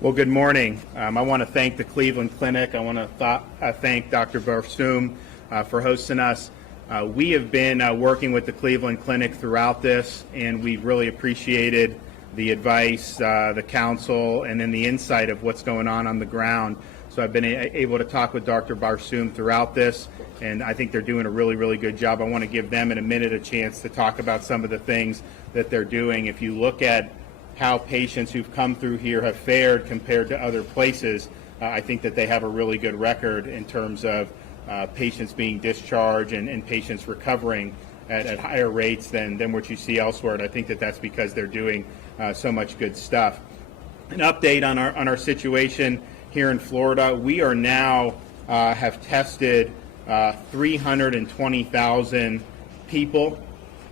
Well, good morning. I want to thank the Cleveland Clinic. I want to thank Dr. Barsoom for hosting us. We have been working with the Cleveland Clinic throughout this, and we've really appreciated the advice, the counsel, and then the insight of what's going on the ground. So I've been able to talk with Dr. Barsoom throughout this, and I think they're doing a really, really good job. I want to give them in a minute a chance to talk about some of the things that they're doing. If you look at how patients who've come through here have fared compared to other places, I think that they have a really good record in terms of patients being discharged and patients recovering at higher rates than what you see elsewhere. And I think that that's because they're doing so much good stuff. An update on our situation here in Florida. We are now have tested 320,000 people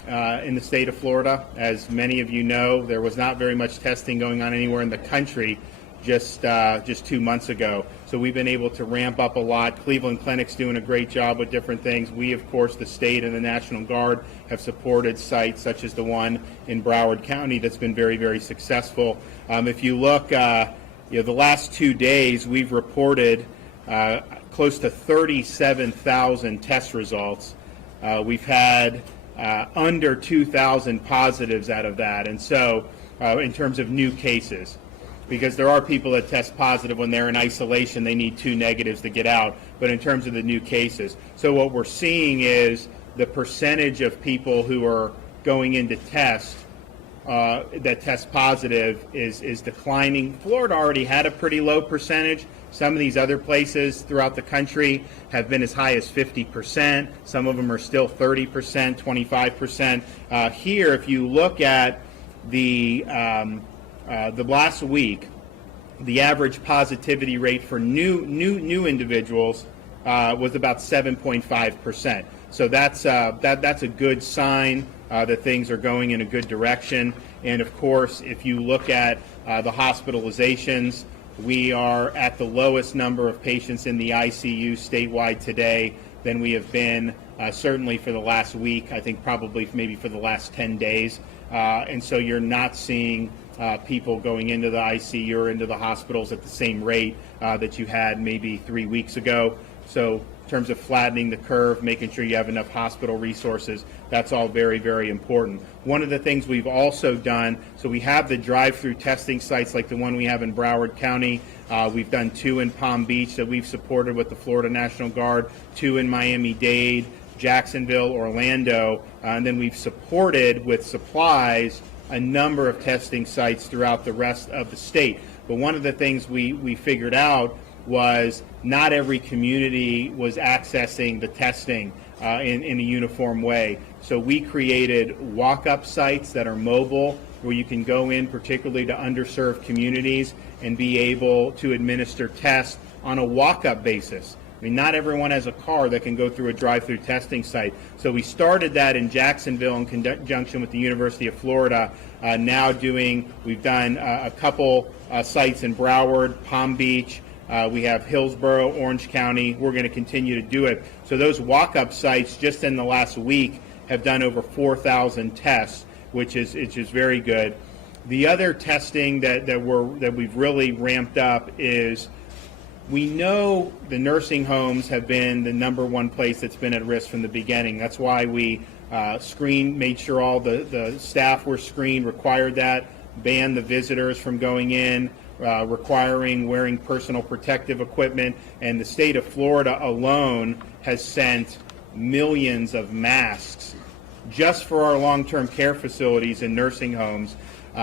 in the state of Florida. As many of you know, there was not very much testing going on anywhere in the country just 2 months ago. So we've been able to ramp up a lot. Cleveland Clinic's doing a great job with different things. We, of course, the state and the National Guard have supported sites such as the one in Broward County that's been very, very successful. If you look, the last 2 days we've reported close to 37,000 test results. We've had under 2,000 positives out of that, and so in terms of new cases, because there are people that test positive when they're in isolation, they need 2 negatives to get out, but in terms of the new cases. So what we're seeing is the percentage of people who are going into test that test positive is declining. Florida already had a pretty low percentage. Some of these other places throughout the country have been as high as 50%. Some of them are still 30%, 25%. Here, if you look at the last week, the average positivity rate for new individuals was about 7.5%. So that's a good sign that things are going in a good direction. And of course, if you look at the hospitalizations, we are at the lowest number of patients in the ICU statewide today than we have been certainly for the last week. I think probably maybe for the last 10 days. And so you're not seeing people going into the ICU or into the hospitals at the same rate that you had maybe 3 weeks ago. So in terms of flattening the curve, making sure you have enough hospital resources, that's all very, very important. One of the things we've also done, so we have the drive-through testing sites like the one we have in Broward County. We've done 2 in Palm Beach that we've supported with the Florida National Guard, 2 in Miami-Dade, Jacksonville, Orlando, and then we've supported with supplies a number of testing sites throughout the rest of the state. But one of the things we figured out was not every community was accessing the testing in a uniform way. So we created walk-up sites that are mobile, where you can go in particularly to underserved communities and be able to administer tests on a walk-up basis. I mean, not everyone has a car that can go through a drive-through testing site. So we started that in Jacksonville in conjunction with the University of Florida. We've done a couple sites in Broward, Palm Beach. We have Hillsborough, Orange County. We're going to continue to do it. So those walk-up sites just in the last week have done over 4,000 tests, which is very good. The other testing that we've really ramped up is, we know the nursing homes have been the #1 place that's been at risk from the beginning. That's why we made sure all the staff were screened, required that, banned the visitors from going in, requiring wearing personal protective equipment. And the state of Florida alone has sent millions of masks just for our long-term care facilities and nursing homes.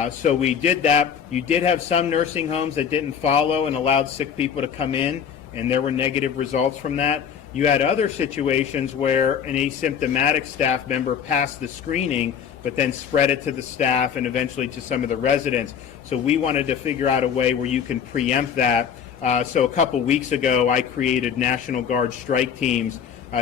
So we did that. You did have some nursing homes that didn't follow and allowed sick people to come in, and there were negative results from that. You had other situations where an asymptomatic staff member passed the screening but then spread it to the staff and eventually to some of the residents. So we wanted to figure out a way where you can preempt that. So a couple weeks ago, I created National Guard strike teams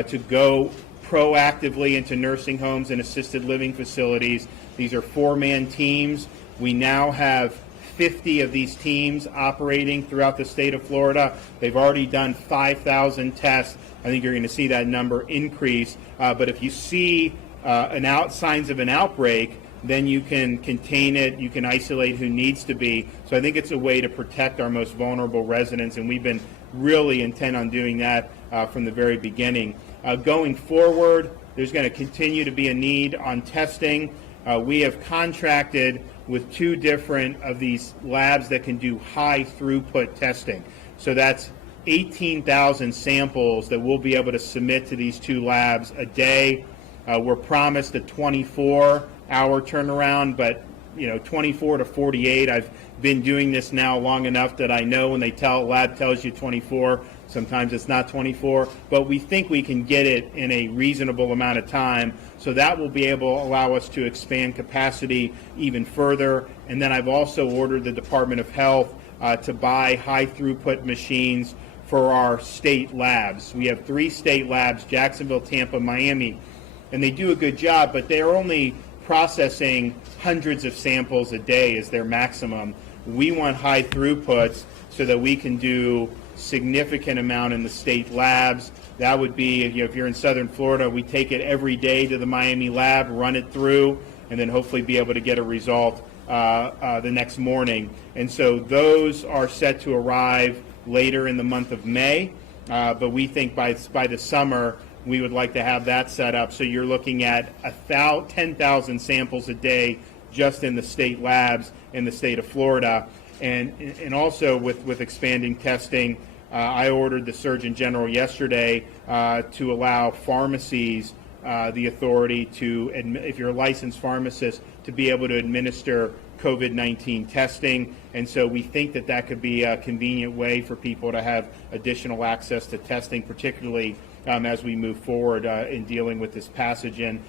to go proactively into nursing homes and assisted living facilities. These are 4-man teams. We now have 50 of these teams operating throughout the state of Florida. They've already done 5,000 tests. I think you're going to see that number increase. But if you see signs of an outbreak, then you can contain it, you can isolate who needs to be. So I think it's a way to protect our most vulnerable residents, and we've been really intent on doing that from the very beginning. Going forward, there's going to continue to be a need on testing. We have contracted with 2 different of these labs that can do high throughput testing. So that's 18,000 samples that we'll be able to submit to these 2 labs a day. We're promised a 24-hour turnaround, but 24 to 48. I've been doing this now long enough that I know when they lab tells you 24, sometimes it's not 24, but we think we can get it in a reasonable amount of time. So that will be able to allow us to expand capacity even further. And then I've also ordered the Department of Health to buy high throughput machines for our state labs. We have 3 state labs, Jacksonville, Tampa, Miami, and they do a good job, but they're only processing hundreds of samples a day is their maximum. We want high throughputs so that we can do significant amount in the state labs. That would be, if you're in southern Florida, we take it every day to the Miami lab, run it through, and then hopefully be able to get a result the next morning. And so those are set to arrive later in the month of May, but we think by the summer we would like to have that set up. So you're looking at 10,000 samples a day just in the state labs in the state of Florida. And also with expanding testing, I ordered the Surgeon General yesterday to allow pharmacies the authority to, if you're a licensed pharmacist, to be able to administer COVID-19 testing. And so we think that that could be a convenient way for people to have additional access to testing, particularly as we move forward in dealing with this pathogen.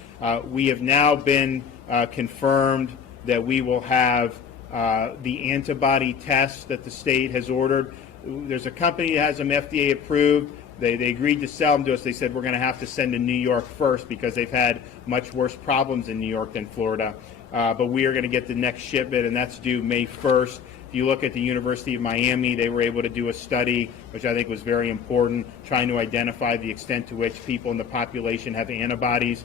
We have now been confirmed that we will have the antibody tests that the state has ordered. There's a company that has them FDA approved. They agreed to sell them to us. They said we're going to have to send to New York first because they've had much worse problems in New York than Florida. But we are going to get the next shipment, and that's due May 1st. If you look at the University of Miami, they were able to do a study, which I think was very important, trying to identify the extent to which people in the population have antibodies,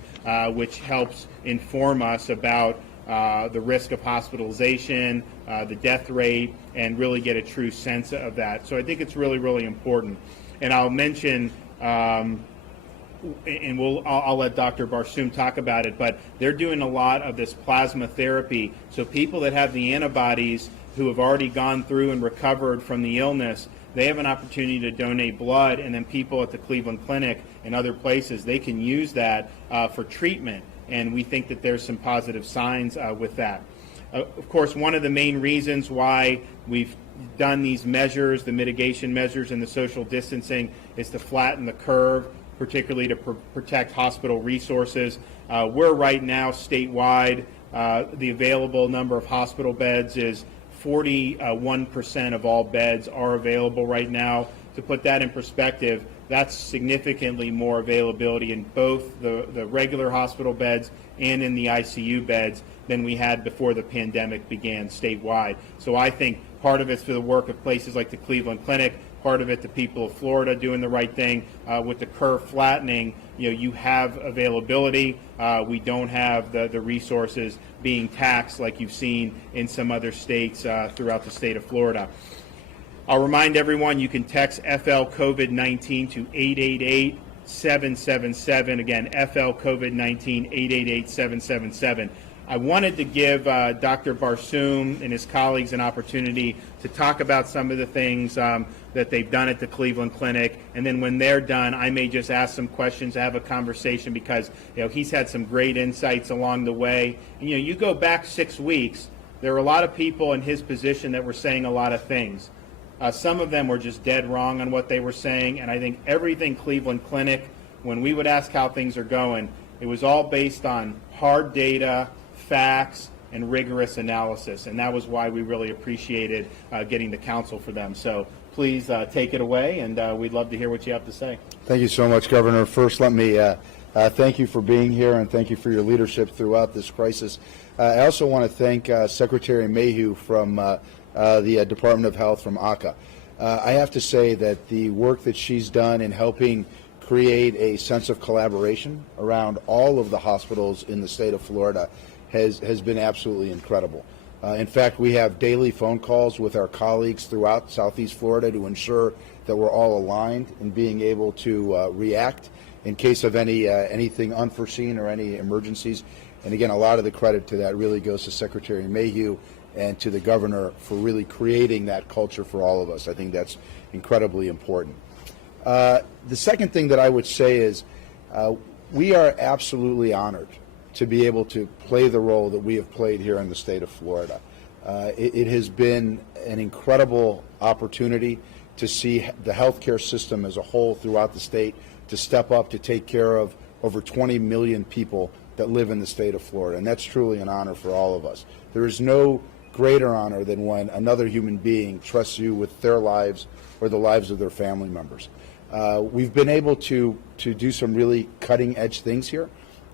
which helps inform us about the risk of hospitalization, the death rate, and really get a true sense of that. So I think it's really, really important. And I'll mention, and I'll let Dr. Barsoom talk about it, but they're doing a lot of this plasma therapy. So people that have the antibodies who have already gone through and recovered from the illness, they have an opportunity to donate blood, and then people at the Cleveland Clinic and other places, they can use that for treatment. And we think that there's some positive signs with that. Of course, one of the main reasons why we've done these measures, the mitigation measures and the social distancing, is to flatten the curve, particularly to protect hospital resources. We're right now statewide, the available number of hospital beds is 41% of all beds are available right now. To put that in perspective, that's significantly more availability in both the regular hospital beds and in the ICU beds than we had before the pandemic began statewide. So I think part of it's for the work of places like the Cleveland Clinic, part of it the people of Florida doing the right thing. With the curve flattening, you have availability. We don't have the resources being taxed like you've seen in some other states throughout the state of Florida. I'll remind everyone you can text FL COVID-19 to 888-777. Again, FL COVID-19, 888-777. I wanted to give Dr. Barsoom and his colleagues an opportunity to talk about some of the things that they've done at the Cleveland Clinic, and then when they're done, I may just ask some questions, have a conversation, because he's had some great insights along the way. And, you go back 6 weeks, there were a lot of people in his position that were saying a lot of things. Some of them were just dead wrong on what they were saying, and I think everything Cleveland Clinic, when we would ask how things are going, it was all based on hard data, facts, and rigorous analysis, and that was why we really appreciated getting the counsel for them. So please take it away, and we'd love to hear what you have to say. Thank you so much, Governor. First, let me thank you for being here, and thank you for your leadership throughout this crisis. I also want to thank Secretary Mayhew from the Department of Health from ACA. I have to say that the work that she's done in helping create a sense of collaboration around all of the hospitals in the state of Florida has been absolutely incredible. In fact, we have daily phone calls with our colleagues throughout Southeast Florida to ensure that we're all aligned in being able to react in case of anything unforeseen or any emergencies. And again, a lot of the credit to that really goes to Secretary Mayhew and to the governor for really creating that culture for all of us. I think that's incredibly important. The second thing that I would say is we are absolutely honored to be able to play the role that we have played here in the state of Florida. It has been an incredible opportunity to see the healthcare system as a whole throughout the state to step up to take care of over 20 million people that live in the state of Florida, and that's truly an honor for all of us. There is no greater honor than when another human being trusts you with their lives or the lives of their family members. We've been able to do some really cutting-edge things here.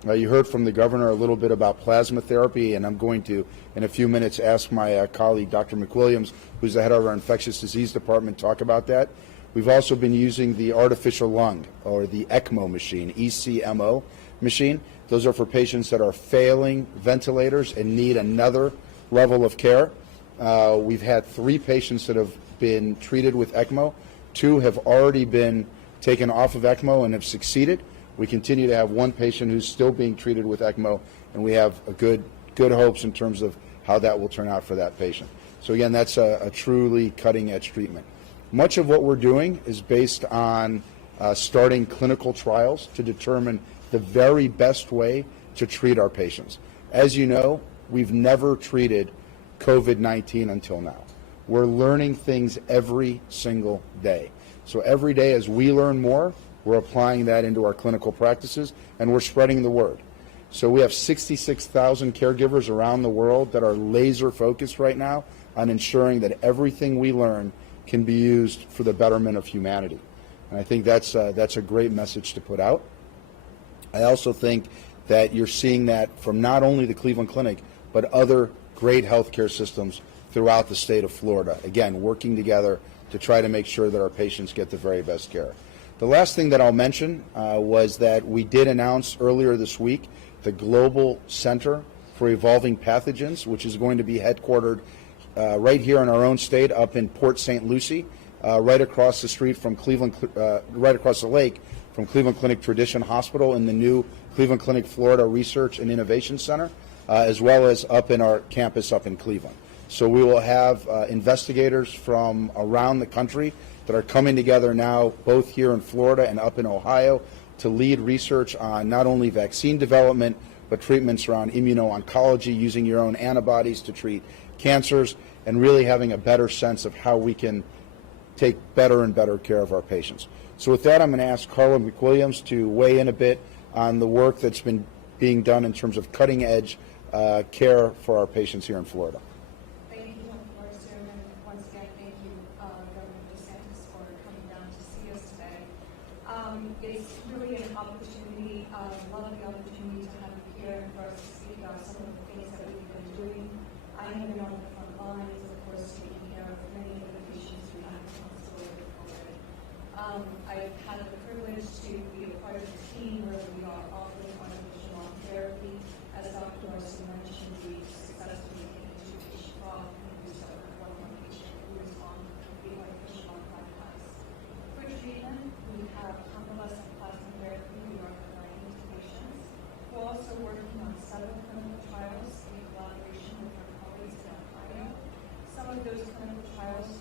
You heard from the governor a little bit about plasma therapy, and I'm going to, in a few minutes, ask my colleague, Dr. McWilliams, who's the head of our infectious disease department, talk about that. We've also been using the artificial lung, or the ECMO machine, ECMO machine. Those are for patients that are failing ventilators and need another level of care. We've had 3 patients that have been treated with ECMO. 2 have already been taken off of ECMO and have succeeded. We continue to have 1 patient who's still being treated with ECMO, and we have a good hopes in terms of how that will turn out for that patient. So again, that's a truly cutting-edge treatment. Much of what we're doing is based on starting clinical trials to determine the very best way to treat our patients. As you know, we've never treated COVID-19 until now. We're learning things every single day. So every day as we learn more, we're applying that into our clinical practices, and we're spreading the word. So we have 66,000 caregivers around the world that are laser focused right now on ensuring that everything we learn can be used for the betterment of humanity. And I think that's a great message to put out. I also think that you're seeing that from not only the Cleveland Clinic, but other great healthcare systems throughout the state of Florida, again, working together to try to make sure that our patients get the very best care. The last thing that I'll mention was that we did announce earlier this week the Global Center for Evolving Pathogens, which is going to be headquartered right here in our own state up in Port St. Lucie, right across the street from Cleveland, right across the lake from Cleveland Clinic Tradition Hospital in the new Cleveland Clinic Florida Research and Innovation Center, as well as up in our campus up in Cleveland. So we will have investigators from around the country that are coming together now, both here in Florida and up in Ohio, to lead research on not only vaccine development, but treatments around immuno-oncology, using your own antibodies to treat cancers, and really having a better sense of how we can take better and better care of our patients. So with that, I'm going to ask Carla McWilliams to weigh in a bit on the work that's been being done in terms of cutting-edge care for our patients here in Florida. Thank you, Dr. Forrester, and once again, thank you, Governor DeSantis, for coming down to see us today. It's really an opportunity, lovely opportunity to have you here and for us to speak about some of the things that we've been doing. I have been on the front lines, of course, taking care of many of the patients who have come forward with COVID. I've had the privilege to be a part of the team where we are offering artificial lung therapy. As Dr. Forrester mentioned, we successfully came to patient fraud and used one patient who was on the artificial lung bypass. For treatment, we have convalescent plasma therapy we are providing to patients. We're also working on several clinical trials in collaboration with our colleagues in Ohio. Some of those clinical trials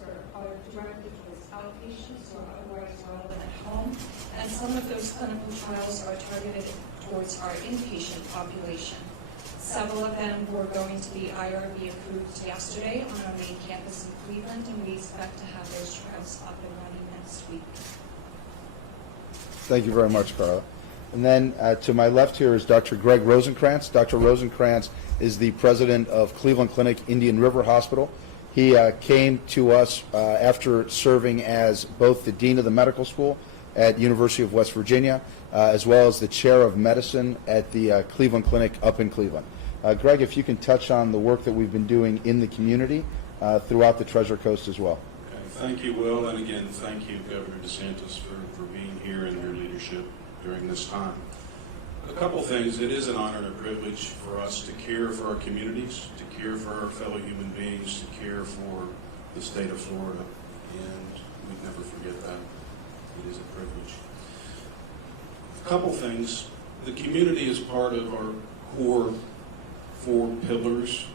are directed towards outpatients or otherwise relevant at home, and some of those clinical trials are targeted towards our inpatient population. Several of them were going to be IRB approved yesterday on our main campus in Cleveland, and we expect to have those trials up and running next week. Thank you very much, Carla. And then to my left here is Dr. Greg Rosenkrantz. Dr. Rosenkrantz is the president of Cleveland Clinic Indian River Hospital. He came to us after serving as both the dean of the medical school at University of West Virginia, as well as the chair of medicine at the Cleveland Clinic up in Cleveland. Greg, if you can touch on the work that we've been doing in the community throughout the Treasure Coast as well. Okay. Thank you, Will, and again, thank you, Governor DeSantis, for being here and your leadership during this time. A couple things. It is an honor and a privilege for us to care for our communities, to care for our fellow human beings, to care for the state of Florida, and we'd never forget that. It is a privilege. A couple things. The community is part of our core 4 pillars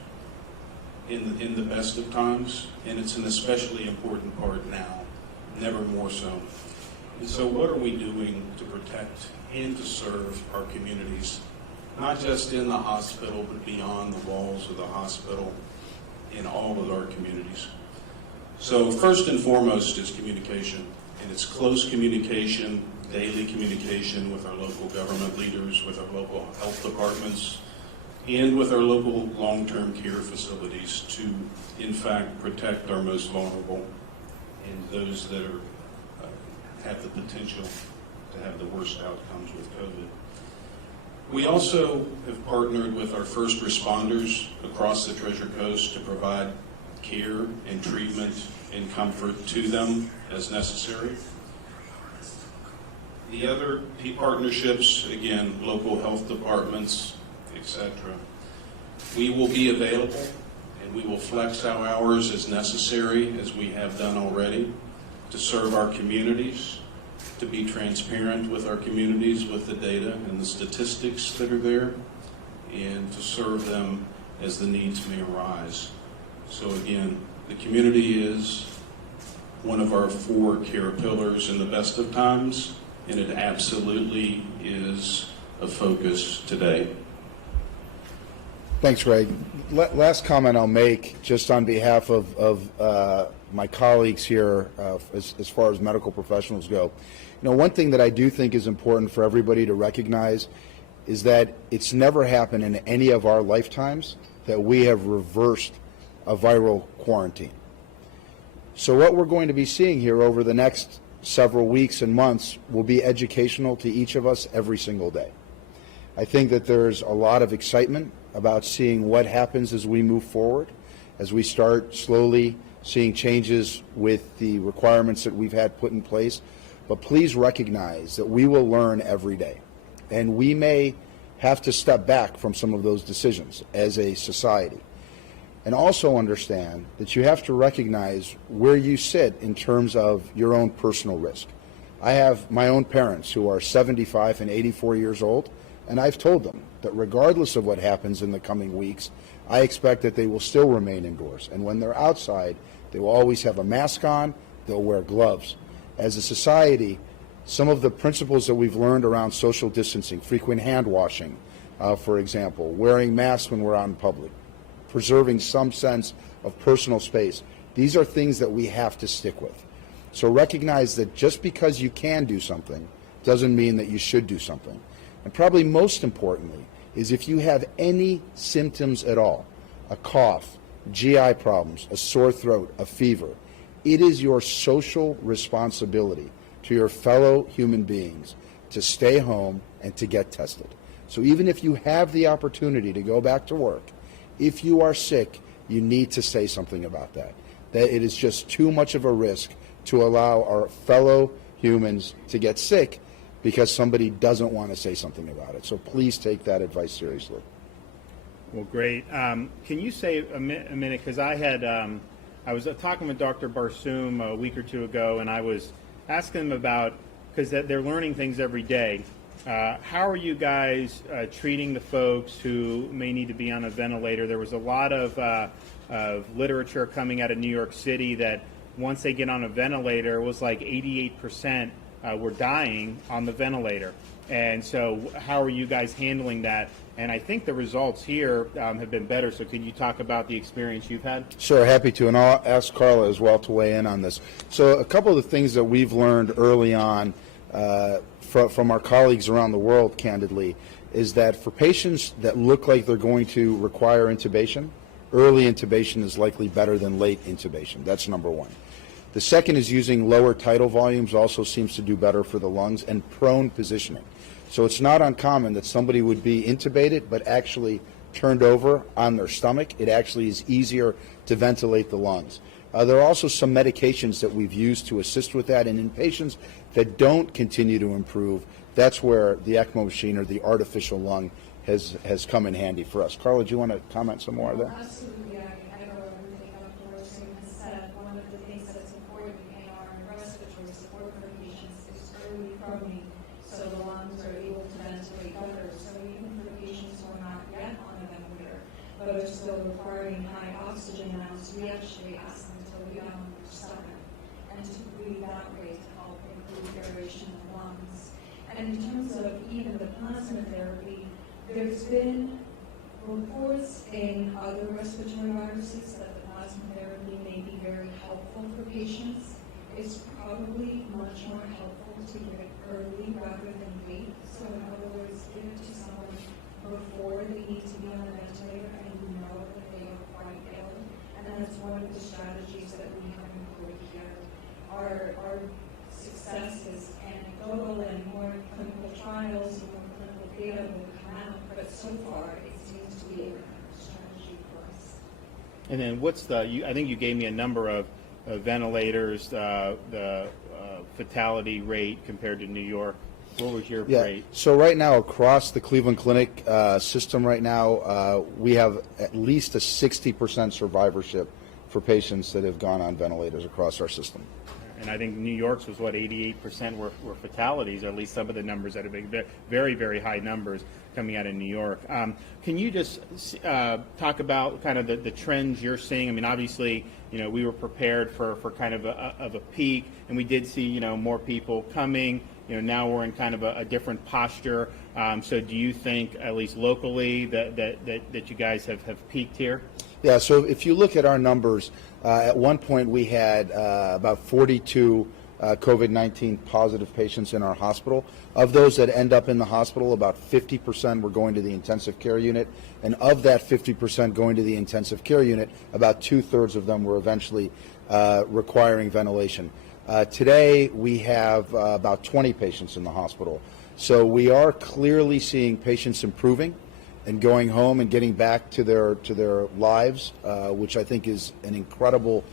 in the best of times, and it's an especially important part now, never more so. And so what are we doing to protect and to serve our communities, not just in the hospital, but beyond the walls of the hospital, in all of our communities? So first and foremost is communication, and it's close communication, daily communication with our local government leaders, with our local health departments, and with our local long-term care facilities to, in fact, protect our most vulnerable and those that are have the potential to have the worst outcomes with COVID. We also have partnered with our first responders across the Treasure Coast to provide care and treatment and comfort to them as necessary. The other partnerships, again, local health departments, etc. We will be available and we will flex our hours as necessary, as we have done already, to serve our communities, to be transparent with our communities with the data and the statistics that are there, and to serve them as the needs may arise. So again, the community is one of our 4 care pillars in the best of times, and it absolutely is a focus today. Thanks, Greg. Last comment I'll make, just on behalf of my colleagues here, as far as medical professionals go. You know, one thing that I do think is important for everybody to recognize is that it's never happened in any of our lifetimes that we have reversed a viral quarantine. So what we're going to be seeing here over the next several weeks and months will be educational to each of us every single day. I think that there's a lot of excitement about seeing what happens as we move forward, as we start slowly seeing changes with the requirements that we've had put in place. But please recognize that we will learn every day, and we may have to step back from some of those decisions as a society. And also understand that you have to recognize where you sit in terms of your own personal risk. I have my own parents who are 75 and 84 years old, and I've told them that regardless of what happens in the coming weeks, I expect that they will still remain indoors. And when they're outside, they will always have a mask on, they'll wear gloves. As a society, some of the principles that we've learned around social distancing, frequent hand washing, for example, wearing masks when we're out in public, preserving some sense of personal space, these are things that we have to stick with. So recognize that just because you can do something doesn't mean that you should do something. And probably most importantly is if you have any symptoms at all, a cough, GI problems, a sore throat, a fever, it is your social responsibility to your fellow human beings to stay home and to get tested. So even if you have the opportunity to go back to work, if you are sick, you need to say something about that. That it is just too much of a risk to allow our fellow humans to get sick because somebody doesn't want to say something about it. So please take that advice seriously. Well, great. Can you say a minute, because I was talking with Dr. Barsoom a week or two ago, and I was asking him about, because they're learning things every day, how are you guys treating the folks who may need to be on a ventilator? There was a lot of literature coming out of New York City that once they get on a ventilator, it was like 88% were dying on the ventilator. And so how are you guys handling that? And I think the results here have been better. So could you talk about the experience you've had? Sure, happy to. And I'll ask Carla as well to weigh in on this. So a couple of the things that we've learned early on from our colleagues around the world, candidly, is that for patients that look like they're going to require intubation, early intubation is likely better than late intubation. That's number one. The second is using lower tidal volumes also seems to do better for the lungs, and prone positioning. So it's not uncommon that somebody would be intubated but actually turned over on their stomach. It actually is easier to ventilate the lungs. There are also some medications that we've used to assist with that, and in patients that don't continue to improve, that's where the ECMO machine or the artificial lung has come in handy for us. Carla, do you want to comment some more on that? Absolutely, I echo everything Dr. Morrison has said. One of the things that's important in our respiratory support for patients is early probing, so the lungs are able to ventilate better. So even for patients who are not yet on a ventilator, but are still requiring high oxygen amounts, we actually ask them to lay down on their stomach and to breathe that way to help improve aeration of lungs. And in terms of even the plasma therapy, there's been reports in other respiratory viruses that the plasma therapy may be very helpful for patients. It's probably much more helpful to give it early rather than wait. So in other words, give it to someone before they need to be on a ventilator and you know that they are quite ill. And that's one of the strategies that we have employed here. Our success is anecdotal and more clinical trials and more clinical data will come out, but so far it seems to be a strategy for us. And then what's I think you gave me a number of ventilators, the fatality rate compared to New York. What was your rate? So right now across the Cleveland Clinic system right now, we have at least a 60% survivorship for patients that have gone on ventilators across our system. And I think New York's was, what, 88% were fatalities, or at least some of the numbers that have been very, very high numbers coming out of New York. Can you just talk about kind of the trends you're seeing? I mean, obviously, we were prepared for kind of a peak, and we did see, more people coming. Now we're in kind of a different posture. So do you think, at least locally, that you guys have peaked here? Yeah, so if you look at our numbers, at one point we had about 42 COVID-19 positive patients in our hospital. Of those that end up in the hospital, about 50% were going to the intensive care unit. And of that 50% going to the intensive care unit, about 2/3 of them were eventually requiring ventilation. Today we have about 20 patients in the hospital. So we are clearly seeing patients improving and going home and getting back to their lives, which I think is an incredible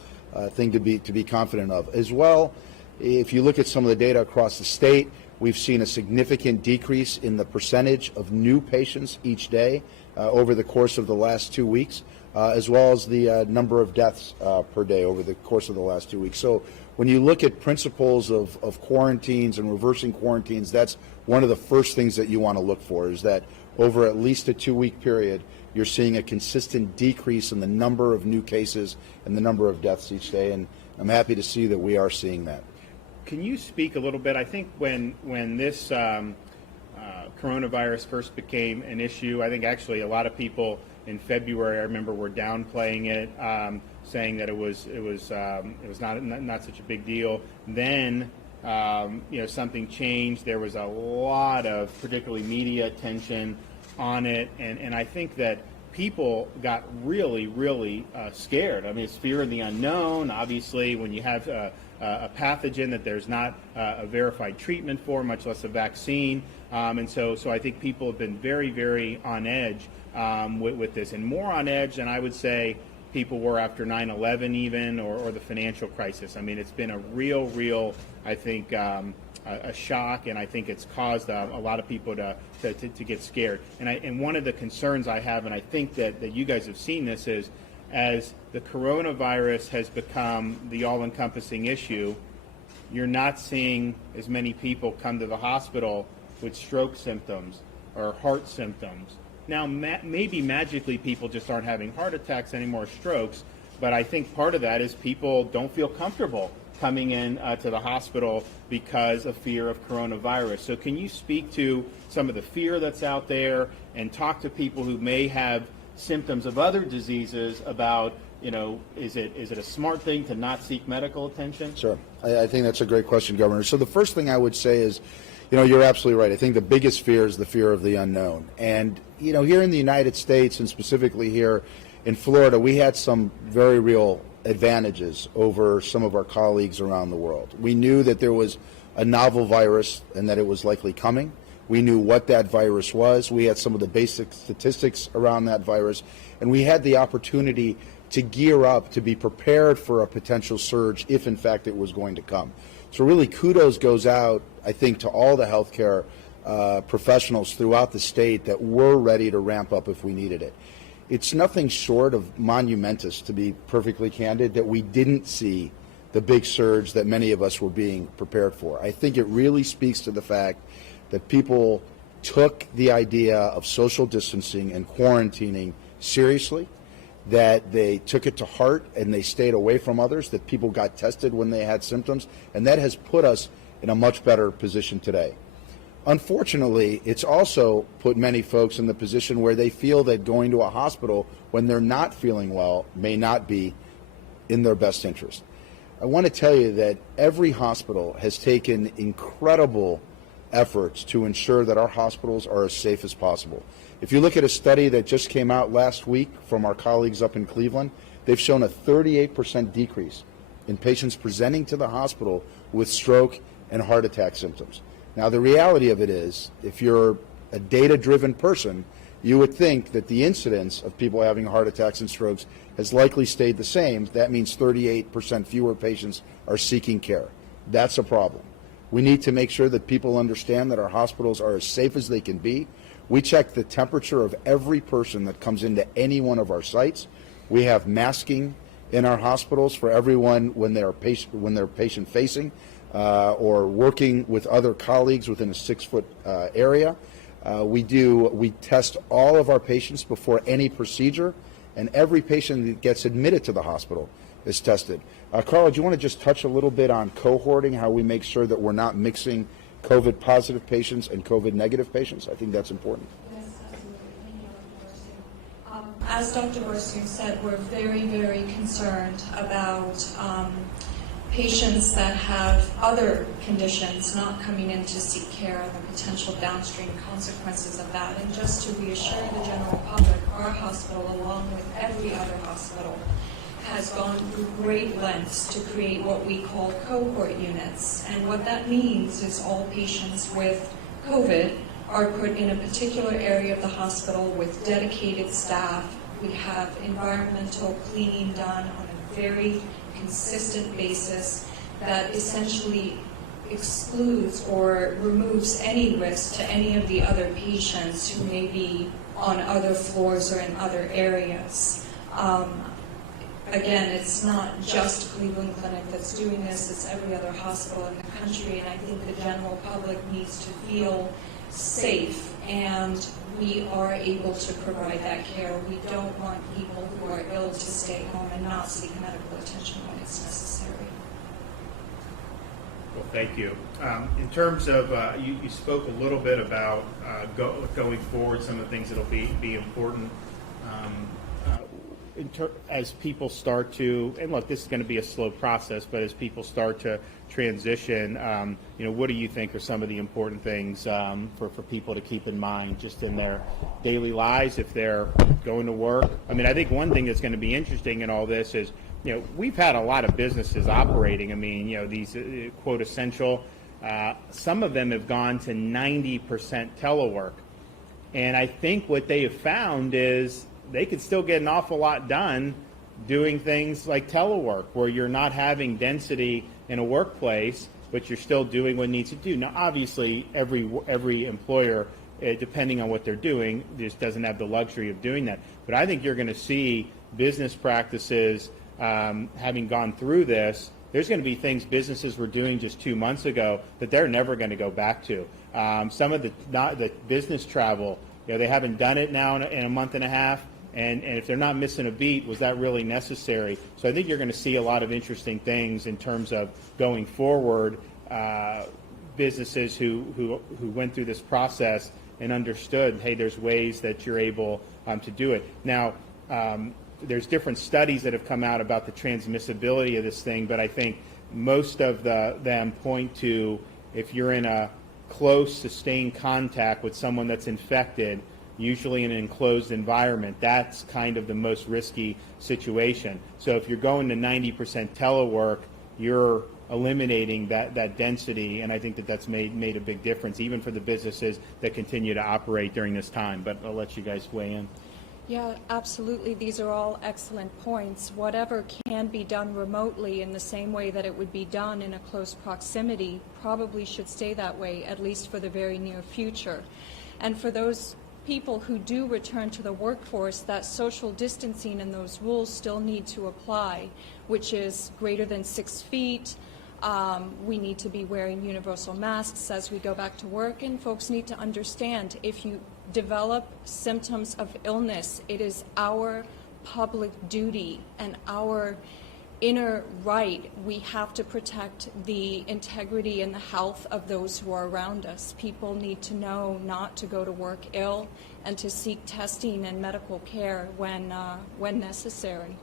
thing to be confident of. As well, if you look at some of the data across the state, we've seen a significant decrease in the percentage of new patients each day over the course of the last 2 weeks, as well as the number of deaths per day over the course of the last 2 weeks. So when you look at principles of quarantines and reversing quarantines, that's one of the first things that you want to look for, is that over at least a 2-week period, you're seeing a consistent decrease in the number of new cases and the number of deaths each day, and I'm happy to see that we are seeing that. Can you speak a little bit? I think when this coronavirus first became an issue, I think actually a lot of people in February, I remember, were downplaying it, saying that it was not such a big deal. Then something changed. There was a lot of particularly media attention on it, and I think that people got really, really scared. I mean, it's fear of the unknown. Obviously, when you have a pathogen that there's not a verified treatment for, much less a vaccine, and so I think people have been very, very on edge with this, and more on edge than I would say people were after 9/11 even, or the financial crisis. I mean, it's been a real, I think, a shock, and I think it's caused a lot of people to get scared. And one of the concerns I have, and I think that you guys have seen this, is as the coronavirus has become the all-encompassing issue, you're not seeing as many people come to the hospital with stroke symptoms or heart symptoms. Now, maybe magically people just aren't having heart attacks anymore, strokes, but I think part of that is people don't feel comfortable coming in to the hospital because of fear of coronavirus. So can you speak to some of the fear that's out there and talk to people who may have symptoms of other diseases about, is it a smart thing to not seek medical attention? Sure. I think that's a great question, Governor. So the first thing I would say is, you're absolutely right. I think the biggest fear is the fear of the unknown. And, here in the United States, and specifically here in Florida, we had some very real advantages over some of our colleagues around the world. We knew that there was a novel virus and that it was likely coming. We knew what that virus was. We had some of the basic statistics around that virus, and we had the opportunity to gear up, to be prepared for a potential surge if in fact it was going to come. So really kudos goes out, I think, to all the healthcare professionals throughout the state that were ready to ramp up if we needed it. It's nothing short of monumentous, to be perfectly candid, that we didn't see the big surge that many of us were being prepared for. I think it really speaks to the fact that people took the idea of social distancing and quarantining seriously, that they took it to heart and they stayed away from others, that people got tested when they had symptoms, and that has put us in a much better position today. Unfortunately, it's also put many folks in the position where they feel that going to a hospital when they're not feeling well may not be in their best interest. I want to tell you that every hospital has taken incredible efforts to ensure that our hospitals are as safe as possible. If you look at a study that just came out last week from our colleagues up in Cleveland, they've shown a 38% decrease in patients presenting to the hospital with stroke and heart attack symptoms. Now, the reality of it is, if you're a data-driven person, you would think that the incidence of people having heart attacks and strokes has likely stayed the same. That means 38% fewer patients are seeking care. That's a problem. We need to make sure that people understand that our hospitals are as safe as they can be. We check the temperature of every person that comes into any one of our sites. We have masking in our hospitals for everyone when they're patient-facing or working with other colleagues within a 6-foot area. We test all of our patients before any procedure, and every patient that gets admitted to the hospital is tested. Carla, do you want to just touch a little bit on cohorting, how we make sure that we're not mixing COVID-positive patients and COVID-negative patients? I think that's important. Yes, absolutely. Thank you, Dr. As Dr. Borstein said, we're very, very concerned about patients that have other conditions not coming in to seek care and the potential downstream consequences of that. And just to reassure the general public, our hospital, along with every other hospital, has gone through great lengths to create what we call cohort units. And what that means is all patients with COVID are put in a particular area of the hospital with dedicated staff. We have environmental cleaning done on a very consistent basis that essentially excludes or removes any risk to any of the other patients who may be on other floors or in other areas. Again, it's not just Cleveland Clinic that's doing this, it's every other hospital in the country, and I think the general public needs to feel safe, and we are able to provide that care. We don't want people who are ill to stay home and not seek medical attention when it's necessary. Well, thank you. In terms of, you spoke a little bit about going forward, some of the things that will be important. As people start to, and look, this is going to be a slow process, but as people start to transition, what do you think are some of the important things for people to keep in mind just in their daily lives if they're going to work? I mean, I think one thing that's going to be interesting in all this is, we've had a lot of businesses operating. I mean, these quote essential, some of them have gone to 90% telework. And I think what they have found is they could still get an awful lot done doing things like telework, where you're not having density in a workplace, but you're still doing what needs to do. Now, obviously, every employer, depending on what they're doing, just doesn't have the luxury of doing that. But I think you're going to see business practices having gone through this. There's going to be things businesses were doing just 2 months ago that they're never going to go back to. Some of the business travel, they haven't done it now in a month and a half. And if they're not missing a beat, was that really necessary? So I think you're going to see a lot of interesting things in terms of going forward, businesses who went through this process and understood, hey, there's ways that you're able to do it. Now, there's different studies that have come out about the transmissibility of this thing, but I think most of them point to if you're in a close, sustained contact with someone that's infected, usually in an enclosed environment, that's kind of the most risky situation. So if you're going to 90% telework, you're eliminating that density, and I think that's made a big difference, even for the businesses that continue to operate during this time. But I'll let you guys weigh in. Yeah, absolutely. These are all excellent points. Whatever can be done remotely in the same way that it would be done in a close proximity probably should stay that way, at least for the very near future. And for those people who do return to the workforce, that social distancing and those rules still need to apply, which is greater than 6 feet. We need to be wearing universal masks as we go back to work, and folks need to understand if you develop symptoms of illness, it is our public duty and our inner right. We have to protect the integrity and the health of those who are around us. People need to know not to go to work ill and to seek testing and medical care when necessary.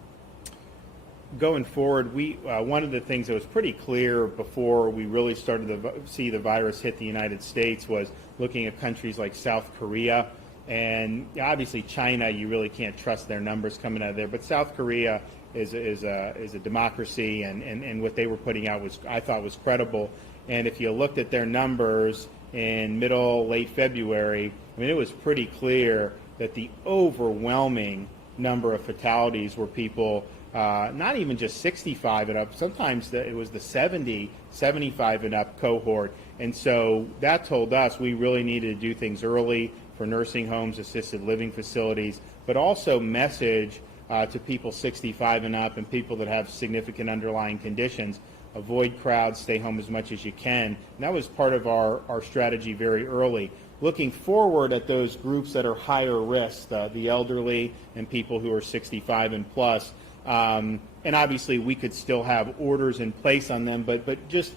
Going forward, one of the things that was pretty clear before we really started to see the virus hit the United States was looking at countries like South Korea, and obviously China. You really can't trust their numbers coming out of there, but South Korea is a democracy, and what they were putting out I thought was credible. And if you looked at their numbers in late February, I mean, it was pretty clear that the overwhelming number of fatalities were people. Not even just 65 and up, sometimes it was the 70, 75 and up cohort. And so that told us we really needed to do things early for nursing homes, assisted living facilities, but also message to people 65 and up and people that have significant underlying conditions. Avoid crowds, stay home as much as you can. And that was part of our strategy very early. Looking forward at those groups that are higher risk, the elderly and people who are 65 and plus. And obviously we could still have orders in place on them, but just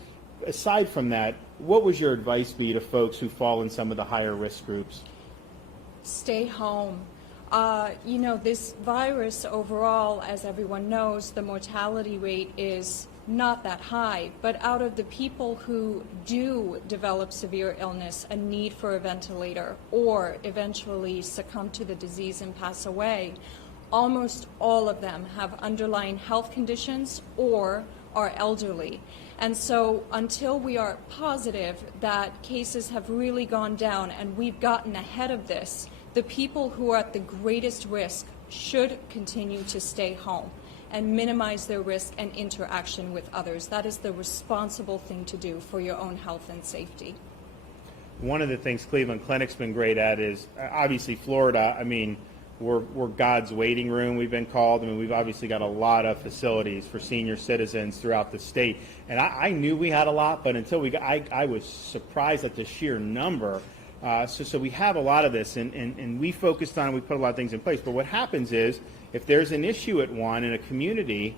aside from that, what would your advice be to folks who fall in some of the higher risk groups? Stay home. You know, this virus overall, as everyone knows, the mortality rate is not that high, but out of the people who do develop severe illness, a need for a ventilator, or eventually succumb to the disease and pass away, almost all of them have underlying health conditions or are elderly. And so until we are positive that cases have really gone down and we've gotten ahead of this, the people who are at the greatest risk should continue to stay home and minimize their risk and interaction with others. That is the responsible thing to do for your own health and safety. One of the things Cleveland Clinic's been great at is, obviously Florida, I mean, we're God's waiting room, we've been called. I mean, we've obviously got a lot of facilities for senior citizens throughout the state. And I knew we had a lot, but until I was surprised at the sheer number. So we have a lot of this, and we focused on, we put a lot of things in place. But what happens is, if there's an issue at one in a community,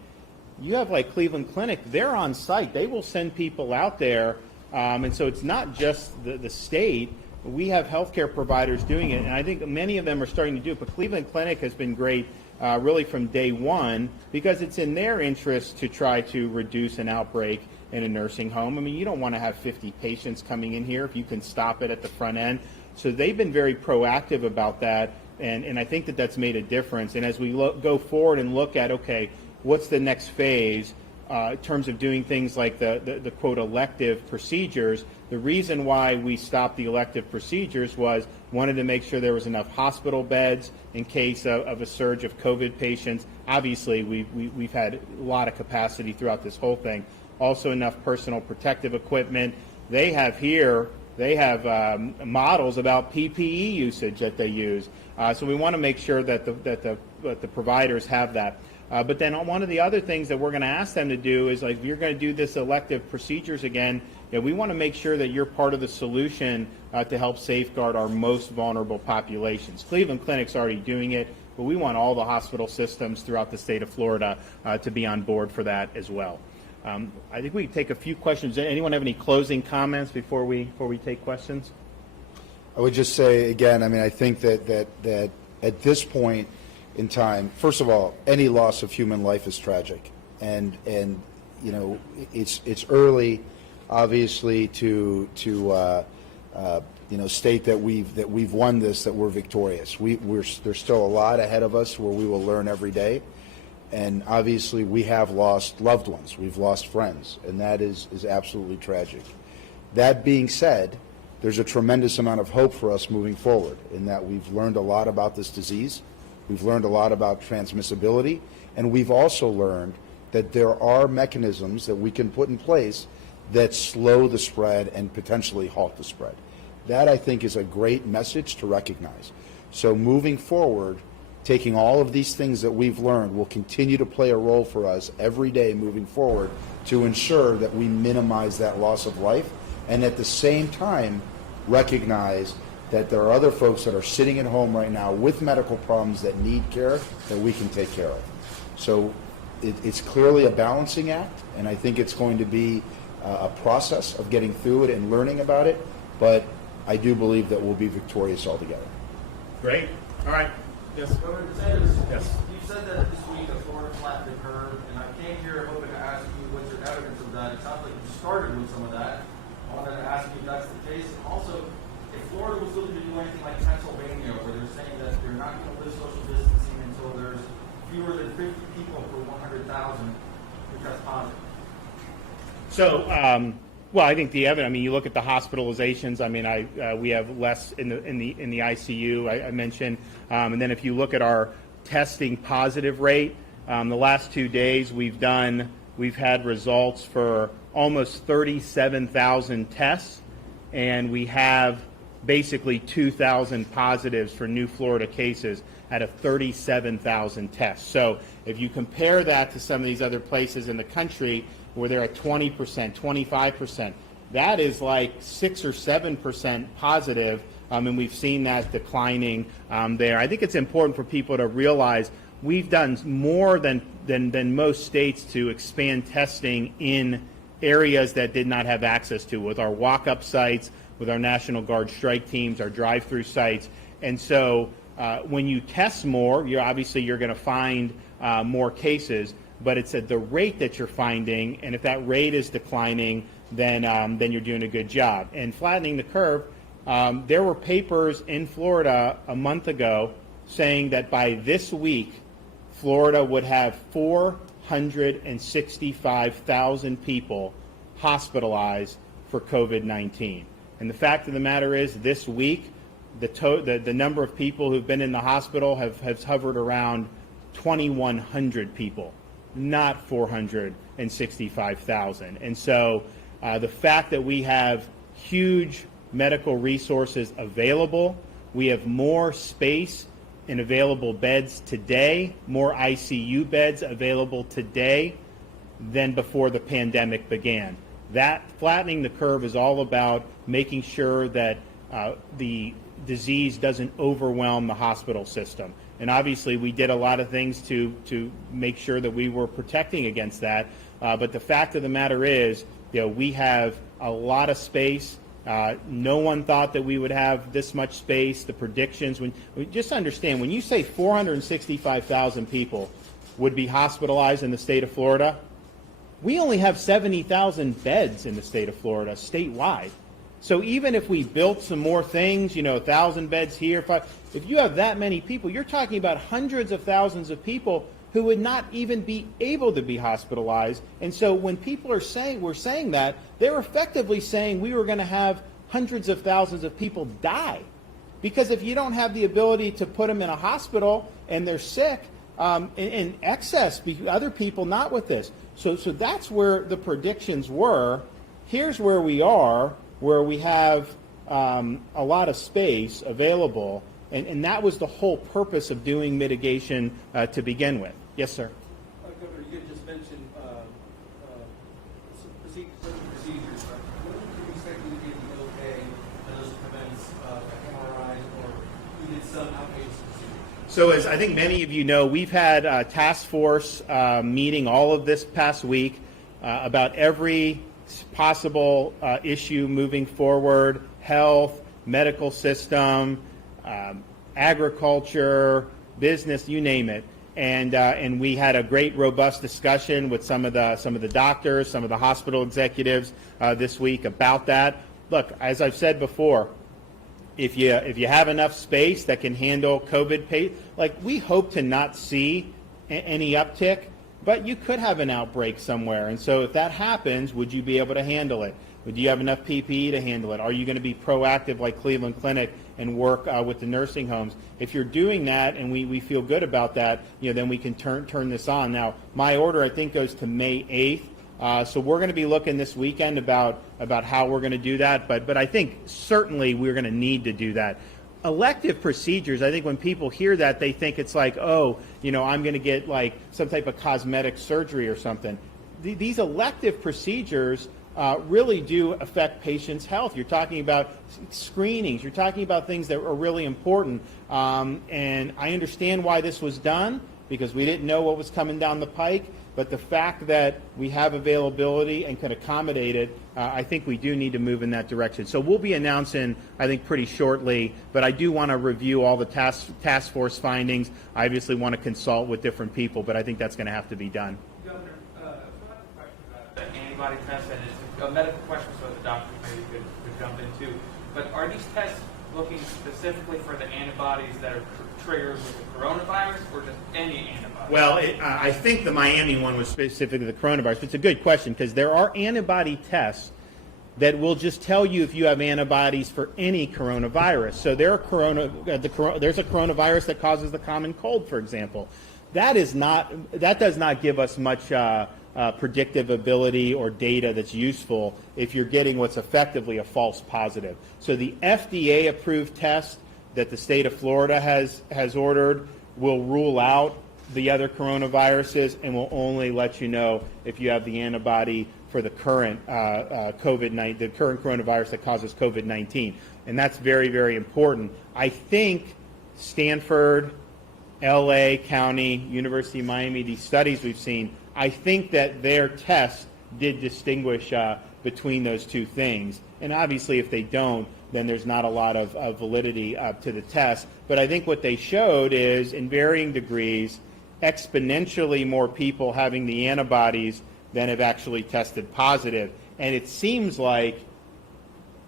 you have like Cleveland Clinic, they're on site. They will send people out there. And so it's not just the state. We have healthcare providers doing it, and I think many of them are starting to do it. But Cleveland Clinic has been great really from day one, because it's in their interest to try to reduce an outbreak in a nursing home. I mean, you don't want to have 50 patients coming in here if you can stop it at the front end. So they've been very proactive about that, and I think that that's made a difference. And as we go forward and look at, okay, what's the next phase in terms of doing things like the quote elective procedures, the reason why we stopped the elective procedures was wanted to make sure there was enough hospital beds in case of a surge of COVID patients. Obviously, we've had a lot of capacity throughout this whole thing. Also enough personal protective equipment. They have models about PPE usage that they use. So we want to make sure that the providers have that. But then one of the other things that we're going to ask them to do is, like, if you're going to do this elective procedures again, we want to make sure that you're part of the solution to help safeguard our most vulnerable populations. Cleveland Clinic's already doing it, but we want all the hospital systems throughout the state of Florida to be on board for that as well. I think we can take a few questions. Anyone have any closing comments before we take questions? I would just say again, I mean, I think that at this point in time, first of all, any loss of human life is tragic, and you know, it's early, obviously, to you know, state that we've won this, that we're victorious. There's still a lot ahead of us where we will learn every day. And obviously we have lost loved ones, we've lost friends, and that is absolutely tragic. That being said, there's a tremendous amount of hope for us moving forward, in that we've learned a lot about this disease. We've learned a lot about transmissibility, and we've also learned that there are mechanisms that we can put in place that slow the spread and potentially halt the spread. That, I think, is a great message to recognize. So moving forward, taking all of these things that we've learned will continue to play a role for us every day moving forward to ensure that we minimize that loss of life, and at the same time recognize that there are other folks that are sitting at home right now with medical problems that need care that we can take care of. So it's clearly a balancing act, and I think it's going to be a process of getting through it and learning about it, but I do believe that we'll be victorious altogether. Great. All right. Yes. Governor DeSantis, Yes. you said that this week Florida flattened the curve, and I came here hoping to ask you what's your evidence of that. It sounds like you started with some of that. I wanted to ask you if that's the case, and also if Florida was looking to do anything like Pennsylvania, where they're saying that they're not going to live social distancing until there's fewer than 50 people per 100,000 who test positive. So, well, I think the evidence. I mean, you look at the hospitalizations. I mean, we have less in the ICU. I mentioned, and then if you look at our testing positive rate, the last 2 days we've had results for almost 37,000 tests, and we have basically 2,000 positives for new Florida cases out of 37,000 tests. So if you compare that to some of these other places in the country where they're at 20%, 25%, that is like 6 or 7% positive, and we've seen that declining there. I think it's important for people to realize we've done more than most states to expand testing in areas that did not have access to, with our walk-up sites, with our National Guard strike teams, our drive-through sites. And so when you test more, you're going to find more cases, but it's at the rate that you're finding, and if that rate is declining, then you're doing a good job. And flattening the curve, there were papers in Florida a month ago saying that by this week, Florida would have 465,000 people hospitalized for COVID-19. And the fact of the matter is, this week, the number of people who've been in the hospital has hovered around 2,100 people, not 465,000. And so the fact that we have huge medical resources available, we have more space in available beds today, more ICU beds available today than before the pandemic began. That flattening the curve is all about making sure that the disease doesn't overwhelm the hospital system. And obviously we did a lot of things to make sure that we were protecting against that. But the fact of the matter is, we have a lot of space. No one thought that we would have this much space. The predictions, just understand, when you say 465,000 people would be hospitalized in the state of Florida, we only have 70,000 beds in the state of Florida statewide. So even if we built some more things, 1,000 beds here, if you have that many people, you're talking about hundreds of thousands of people who would not even be able to be hospitalized. And so when people are saying, we're saying that, they're effectively saying we were going to have hundreds of thousands of people die. Because if you don't have the ability to put them in a hospital and they're sick, in excess, other people not with this. So that's where the predictions were. Here's where we are, where we have a lot of space available, and that was the whole purpose of doing mitigation to begin with. Yes, sir. Governor, you had just mentioned certain procedures. When would you expect to get the okay and those prevents MRIs or even some outpatient procedures? So as I think many of you know, we've had a task force meeting all of this past week about every possible issue moving forward: health, medical system, agriculture, business, you name it. And we had a great, robust discussion with some of the doctors, some of the hospital executives this week about that. Look, as I've said before, if you have enough space that can handle COVID, we hope to not see any uptick. but you could have an outbreak somewhere. And so if that happens, would you be able to handle it? Do you have enough PPE to handle it? Are you going to be proactive like Cleveland Clinic and work with the nursing homes? If you're doing that, and we feel good about that, then we can turn this on. Now, my order, I think, goes to May 8th. So we're going to be looking this weekend about how we're going to do that. But I think certainly we're going to need to do that. Elective procedures, I think when people hear that, they think it's like, oh, I'm going to get like some type of cosmetic surgery or something. These elective procedures really do affect patients' health. You're talking about screenings. You're talking about things that are really important. And I understand why this was done, because we didn't know what was coming down the pike. But the fact that we have availability and can accommodate it, I think we do need to move in that direction. So we'll be announcing, I think, pretty shortly. But I do want to review all the task force findings. I obviously want to consult with different people, but I think that's going to have to be done. Governor, so I have a question about the antibody test, and it's a medical question, so the doctor maybe could jump in too. But are these tests looking specifically for the antibodies that are triggered with the coronavirus, or just any antibody? Well, I think the Miami one was specifically the coronavirus. But it's a good question, because there are antibody tests that will just tell you if you have antibodies for any coronavirus. So there's a coronavirus that causes the common cold, for example. That does not give us much predictive ability or data that's useful if you're getting what's effectively a false positive. So the FDA-approved test that the state of Florida has ordered will rule out the other coronaviruses and will only let you know if you have the antibody for the current COVID-19, the current coronavirus that causes COVID-19. And that's very, very important. I think Stanford, LA County, University of Miami, these studies we've seen, I think that their tests did distinguish between those two things. And obviously if they don't, then there's not a lot of validity to the test. But I think what they showed is, in varying degrees, exponentially more people having the antibodies than have actually tested positive. And it seems like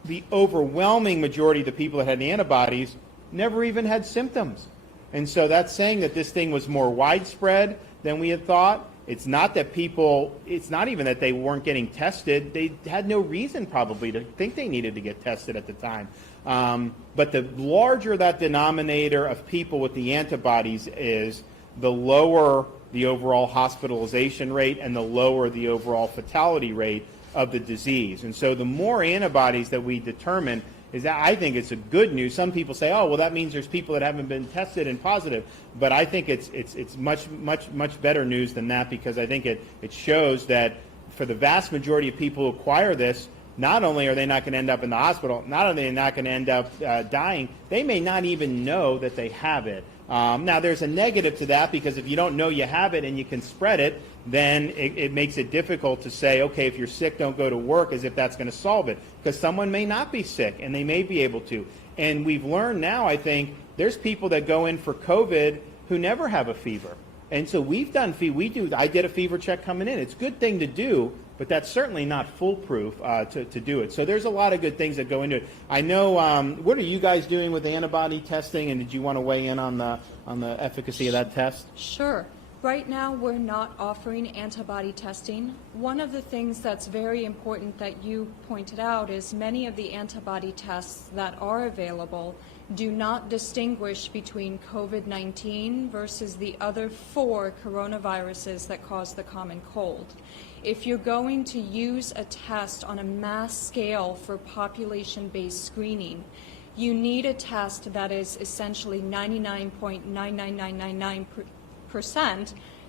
the overwhelming majority of the people that had antibodies never even had symptoms. And so that's saying that this thing was more widespread than we had thought. It's not even that they weren't getting tested. They had no reason probably to think they needed to get tested at the time. But the larger that denominator of people with the antibodies is, the lower the overall hospitalization rate and the lower the overall fatality rate of the disease. And so the more antibodies that we determine, I think it's a good news. Some people say, oh, well, that means there's people that haven't been tested and positive. But I think it's much better news than that, because I think it shows that for the vast majority of people who acquire this, not only are they not going to end up in the hospital, not only are they not going to end up dying, they may not even know that they have it. Now, there's a negative to that, because if you don't know you have it and you can spread it, then it makes it difficult to say, okay, if you're sick, don't go to work, as if that's going to solve it, because someone may not be sick and they may be able to. And we've learned now, I think, there's people that go in for COVID who never have a fever. And so I did a fever check coming in. It's a good thing to do, but that's certainly not foolproof to do it. So there's a lot of good things that go into it. I know, what are you guys doing with antibody testing, and did you want to weigh in on the efficacy of that test? Sure. Right now, we're not offering antibody testing. One of the things that's very important that you pointed out is many of the antibody tests that are available do not distinguish between COVID-19 versus the other 4 coronaviruses that cause the common cold. If you're going to use a test on a mass scale for population-based screening, you need a test that is essentially 99.99999%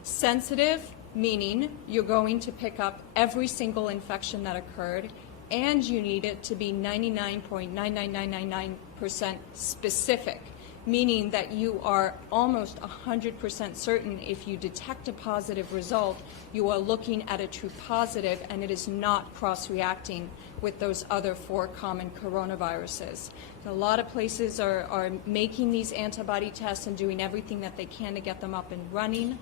sensitive, meaning you're going to pick up every single infection that occurred, and you need it to be 99.99999% specific, meaning that you are almost 100% certain if you detect a positive result, you are looking at a true positive, and it is not cross-reacting with those other 4 common coronaviruses. A lot of places are making these antibody tests and doing everything that they can to get them up and running.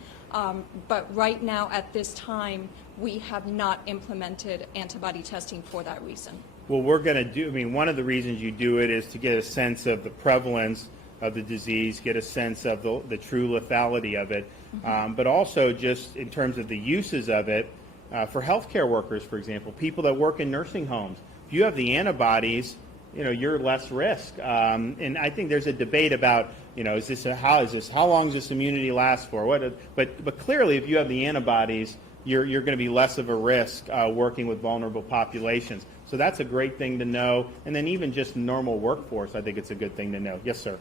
But right now, at this time, we have not implemented antibody testing for that reason. Well, we're going to one of the reasons you do it is to get a sense of the prevalence of the disease, get a sense of the true lethality of it, but also just in terms of the uses of it for healthcare workers, for example, people that work in nursing homes. If you have the antibodies, you're less risk. And I think there's a debate about, how long does this immunity last for? But clearly, if you have the antibodies, you're going to be less of a risk working with vulnerable populations. So that's a great thing to know. And then even just normal workforce, I think it's a good thing to know. Yes, sir.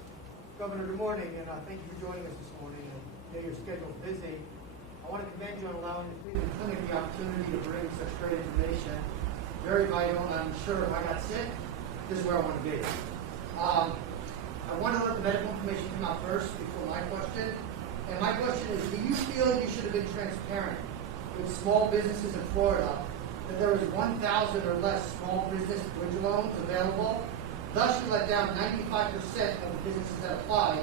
Governor, good morning, and thank you for joining us this morning. I know your schedule's busy. I want to commend you on allowing the Cleveland Clinic the opportunity to bring such great information. Very vital, and I'm sure if I got sick, this is where I want to be. I want to let the medical information come out first before my question. And my question is, do you feel you should have been transparent with small businesses in Florida that there was 1,000 or less small business bridge loans available? Thus, you let down 95% of the businesses that applied,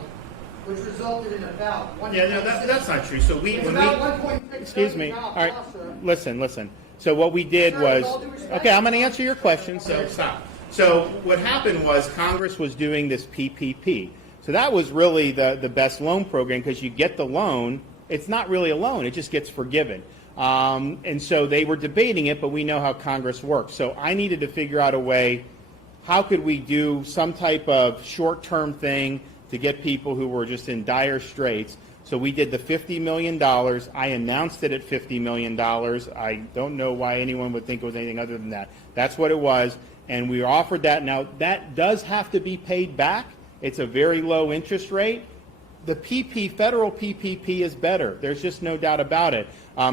which resulted in about 1.6. Yeah, no, that's not true. So It's about 1.6. excuse me. All right, listen. So what we did was, okay, I'm going to answer your question. So stop. So what happened was Congress was doing this PPP. So that was really the best loan program because you get the loan. It's not really a loan. It just gets forgiven. And so they were debating it, but we know how Congress works. So I needed to figure out a way, how could we do some type of short-term thing to get people who were just in dire straits. So we did the $50 million. I announced it at $50 million. I don't know why anyone would think it was anything other than that. That's what it was. And we offered that. Now, that does have to be paid back. It's a very low interest rate. The federal PPP is better. There's just no doubt about it.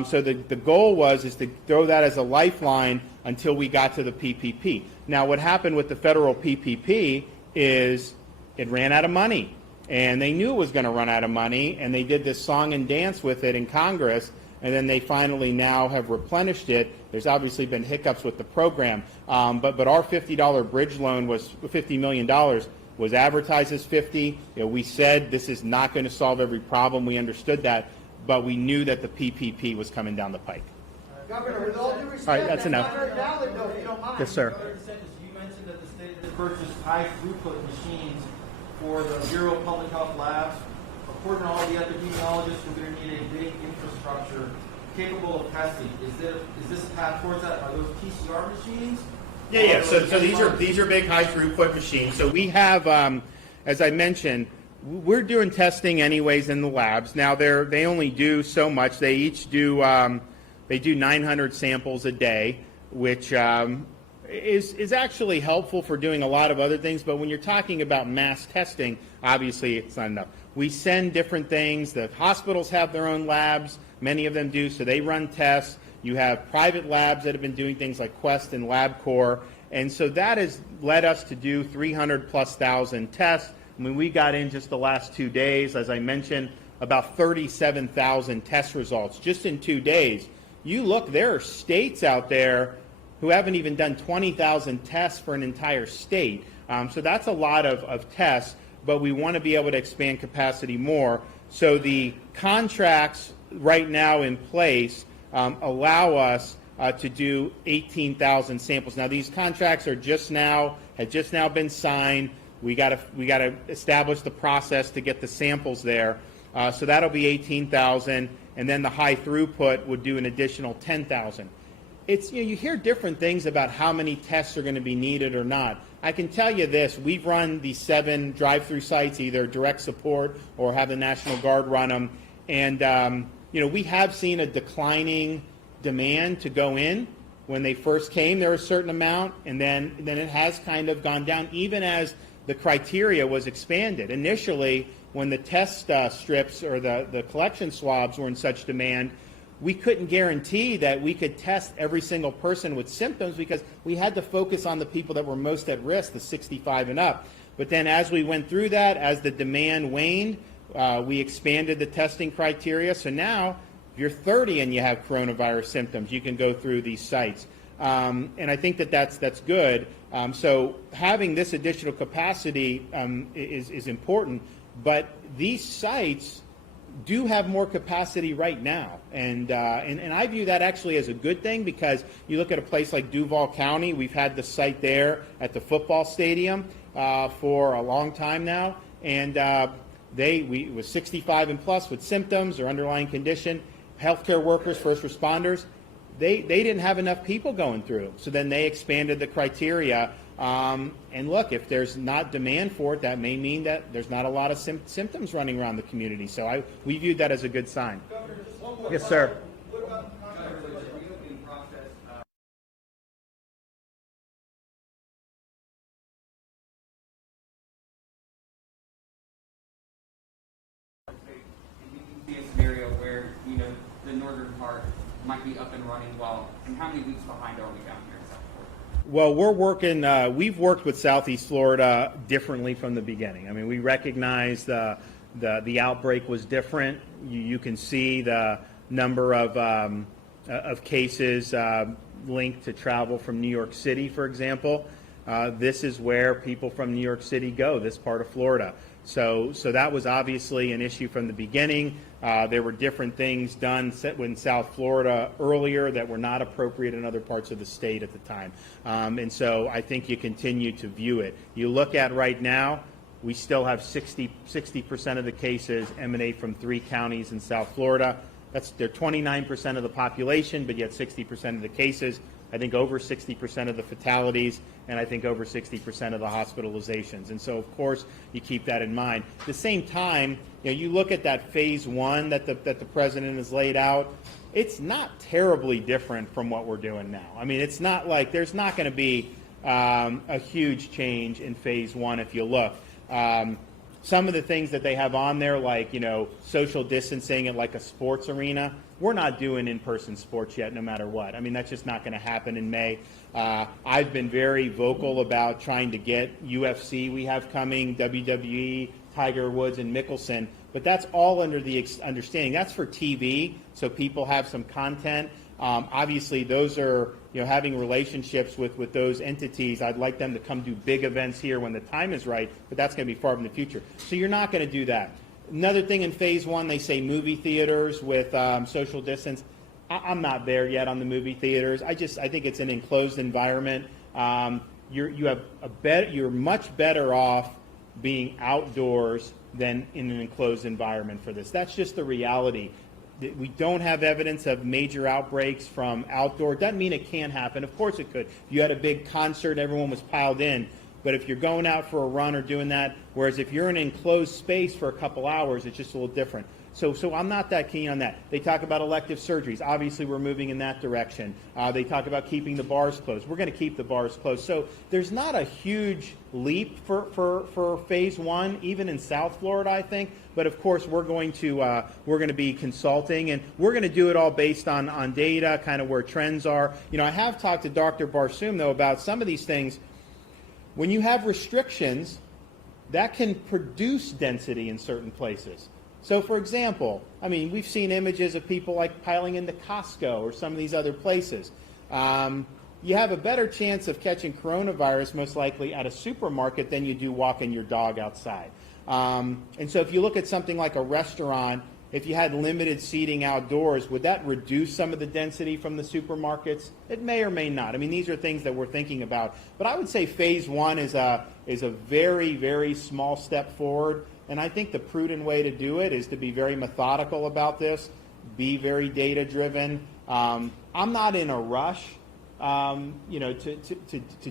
So the goal is to throw that as a lifeline until we got to the PPP. Now, what happened with the federal PPP is it ran out of money. And they knew it was going to run out of money, and they did this song and dance with it in Congress, and then they finally now have replenished it. There's obviously been hiccups with the program, but our $50 bridge loan was $50 million, was advertised as 50. We said this is not going to solve every problem. We understood that, but we knew that the PPP was coming down the pike. Governor, with all due respect, All right, that's enough. not very valid, though, if you don't mind. Yes, sir. Governor DeSantis, you mentioned that the state has purchased high throughput machines for the Bureau of Public Health labs. According to all the epidemiologists, we're going to need a big infrastructure capable of testing. Is this a path towards that? Are those PCR machines? Yeah. So these are big high throughput machines. So we have, as I mentioned, we're doing testing anyways in the labs. Now they only do so much. They each do 900 samples a day, which is actually helpful for doing a lot of other things. But when you're talking about mass testing, obviously it's not enough. We send different things. The hospitals have their own labs. Many of them do, so they run tests. You have private labs that have been doing things like Quest and LabCorp. And so that has led us to do 300,000+ tests. I mean, we got in just the last 2 days, as I mentioned, about 37,000 test results just in 2 days. You look, there are states out there who haven't even done 20,000 tests for an entire state. So that's a lot of tests, but we want to be able to expand capacity more. So the contracts right now in place allow us to do 18,000 samples. Now these contracts are just now been signed. We got to establish the process to get the samples there. So that'll be 18,000, and then the high throughput would do an additional 10,000. It's, you hear different things about how many tests are going to be needed or not. I can tell you this: we've run these 7 drive-through sites, either direct support or have the National Guard run them, and we have seen a declining demand to go in. When they first came, there was a certain amount, and then it has kind of gone down, even as the criteria was expanded. Initially, when the test strips or the collection swabs were in such demand, we couldn't guarantee that we could test every single person with symptoms because we had to focus on the people that were most at risk, the 65 and up. But then as we went through that, as the demand waned, we expanded the testing criteria. So now, if you're 30 and you have coronavirus symptoms, you can go through these sites. And I think that's good. So having this additional capacity is important. But these sites do have more capacity right now, and I view that actually as a good thing, because you look at a place like Duval County. We've had the site there at the football stadium for a long time now, and it was 65 and plus with symptoms or underlying condition, healthcare workers, first responders. They didn't have enough people going through, so then they expanded the criteria. And look, if there's not demand for it, that may mean that there's not a lot of symptoms running around the community. So we viewed that as a good sign. Governor, just one more. Yes, sir. What about the concept of the reopening process? And you can see a scenario where, you know, the northern part might be up and running and how many weeks behind are we down here in South Florida? Well, we've worked with Southeast Florida differently from the beginning. I mean, we recognize the outbreak was different. You can see the number of cases linked to travel from New York City, for example. This is where people from New York City go, this part of Florida. So that was obviously an issue from the beginning. There were different things done in South Florida earlier that were not appropriate in other parts of the state at the time. And so I think you continue to view it. You look at right now, we still have 60% of the cases emanate from 3 counties in South Florida. They're 29% of the population, but yet 60% of the cases. I think over 60% of the fatalities, and I think over 60% of the hospitalizations. And so, of course, you keep that in mind. At the same time, you look at that phase 1 that the president has laid out. It's not terribly different from what we're doing now. I mean, it's not like there's not going to be a huge change in phase 1 if you look. Some of the things that they have on there, like, social distancing at like a sports arena, we're not doing in-person sports yet, no matter what. I mean, that's just not going to happen in May. I've been very vocal about trying to get UFC we have coming, WWE, Tiger Woods, and Mickelson, but that's all under the understanding. That's for TV, so people have some content. Obviously, those are, having relationships with those entities. I'd like them to come do big events here when the time is right, but that's going to be far in the future. So you're not going to do that. Another thing in phase 1, they say movie theaters with social distance. I'm not there yet on the movie theaters. I think it's an enclosed environment. You're much better off being outdoors than in an enclosed environment for this. That's just the reality. We don't have evidence of major outbreaks from outdoor. Doesn't mean it can't happen. Of course it could. If you had a big concert, everyone was piled in. But if you're going out for a run or doing that, whereas if you're in an enclosed space for a couple hours, it's just a little different. So I'm not that keen on that. They talk about elective surgeries. Obviously, we're moving in that direction. They talk about keeping the bars closed. We're going to keep the bars closed. So there's not a huge leap for phase 1, even in South Florida, I think. But of course, we're going to be consulting, and we're going to do it all based on data, kind of where trends are. I have talked to Dr. Barsoom, though, about some of these things. When you have restrictions, that can produce density in certain places. So, for example, we've seen images of people like piling into Costco or some of these other places. You have a better chance of catching coronavirus, most likely, at a supermarket than you do walking your dog outside. And so if you look at something like a restaurant, if you had limited seating outdoors, would that reduce some of the density from the supermarkets? It may or may not. These are things that we're thinking about. But I would say phase 1 is a very, very small step forward. And I think the prudent way to do it is to be very methodical about this, be very data-driven. I'm not in a rush, to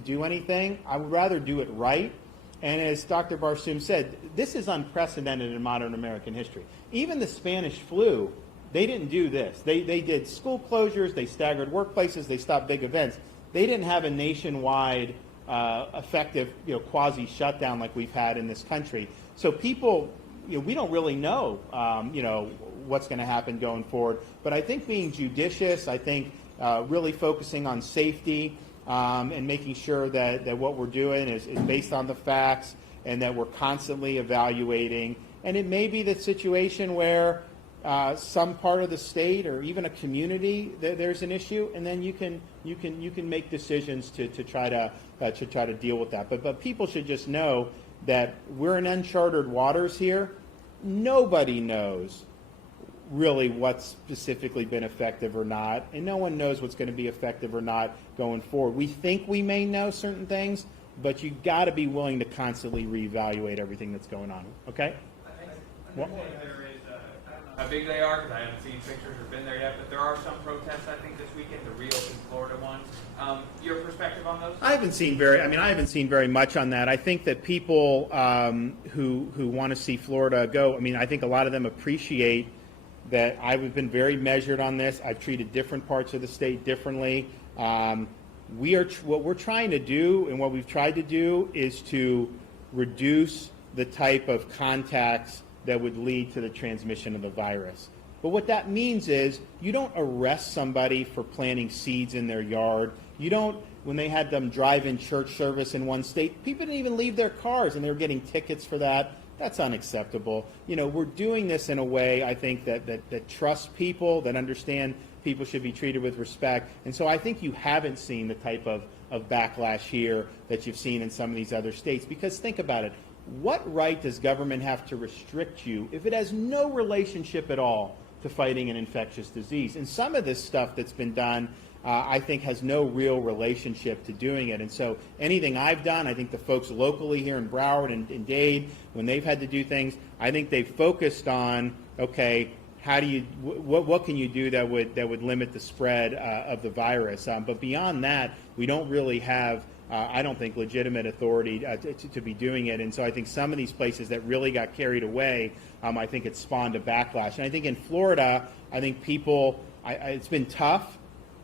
do anything. I would rather do it right. And as Dr. Barsoom said, this is unprecedented in modern American history. Even the Spanish flu, they didn't do this. They did school closures, they staggered workplaces, they stopped big events. They didn't have a nationwide effective quasi shutdown like we've had in this country. So people, we don't really know what's going to happen going forward. But I think being judicious, I think really focusing on safety, and making sure that what we're doing is based on the facts and that we're constantly evaluating. And it may be the situation where some part of the state or even a community there's an issue, and then you can make decisions to try to deal with that. But people should just know that we're in uncharted waters here. Nobody knows really what's specifically been effective or not, and no one knows what's going to be effective or not going forward. We think we may know certain things, but you got to be willing to constantly reevaluate everything that's going on. Okay? What? There is, I don't know how big they are because I haven't seen pictures or been there yet, but there are some protests, I think, this weekend, the reopened Florida ones. Your perspective on those? I haven't seen very much on that. I think that people who want to see Florida go, I think a lot of them appreciate that I've been very measured on this. I've treated different parts of the state differently. What we're trying to do and what we've tried to do is to reduce the type of contacts that would lead to the transmission of the virus. But what that means is you don't arrest somebody for planting seeds in their yard. You don't, when they had them drive-in church service in one state, people didn't even leave their cars and they were getting tickets for that. That's unacceptable. We're doing this in a way, I think, that trusts people, that understand people should be treated with respect. And so I think you haven't seen the type of backlash here that you've seen in some of these other states. Because think about it. What right does government have to restrict you if it has no relationship at all to fighting an infectious disease? And some of this stuff that's been done, I think, has no real relationship to doing it. And so anything I've done, I think the folks locally here in Broward and Dade, when they've had to do things, I think they've focused on, okay, how do you, what can you do that would limit the spread of the virus? But beyond that, we don't really have, I don't think, legitimate authority to be doing it. And so I think some of these places that really got carried away, I think it spawned a backlash. And I think in Florida, I think people, it's been tough.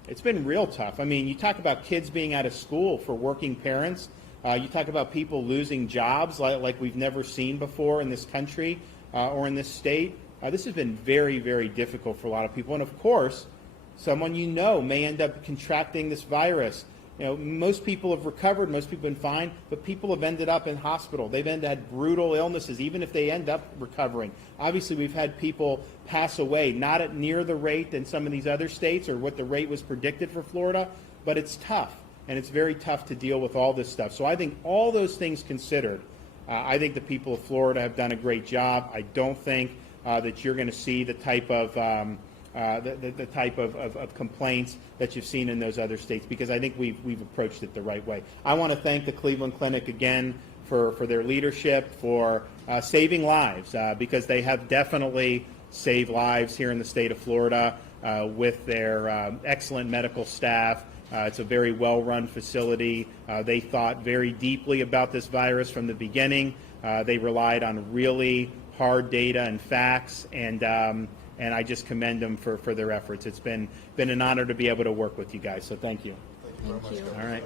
It's been real tough. You talk about kids being out of school for working parents. You talk about people losing jobs like we've never seen before in this country or in this state. This has been very, very difficult for a lot of people. And of course, someone may end up contracting this virus. Most people have recovered, most people have been fine, but people have ended up in hospital. They've had brutal illnesses, even if they end up recovering. Obviously, we've had people pass away, not at near the rate than some of these other states or what the rate was predicted for Florida, but it's tough, and it's very tough to deal with all this stuff. So I think all those things considered, I think the people of Florida have done a great job. I don't think that you're going to see the type of the type of complaints that you've seen in those other states, because I think we've approached it the right way. I want to thank the Cleveland Clinic again for their leadership, for saving lives, because they have definitely saved lives here in the state of Florida with their excellent medical staff. It's a very well-run facility. They thought very deeply about this virus from the beginning. They relied on really hard data and facts, and I just commend them for their efforts. It's been an honor to be able to work with you guys, so thank you. Thank you very much. All right.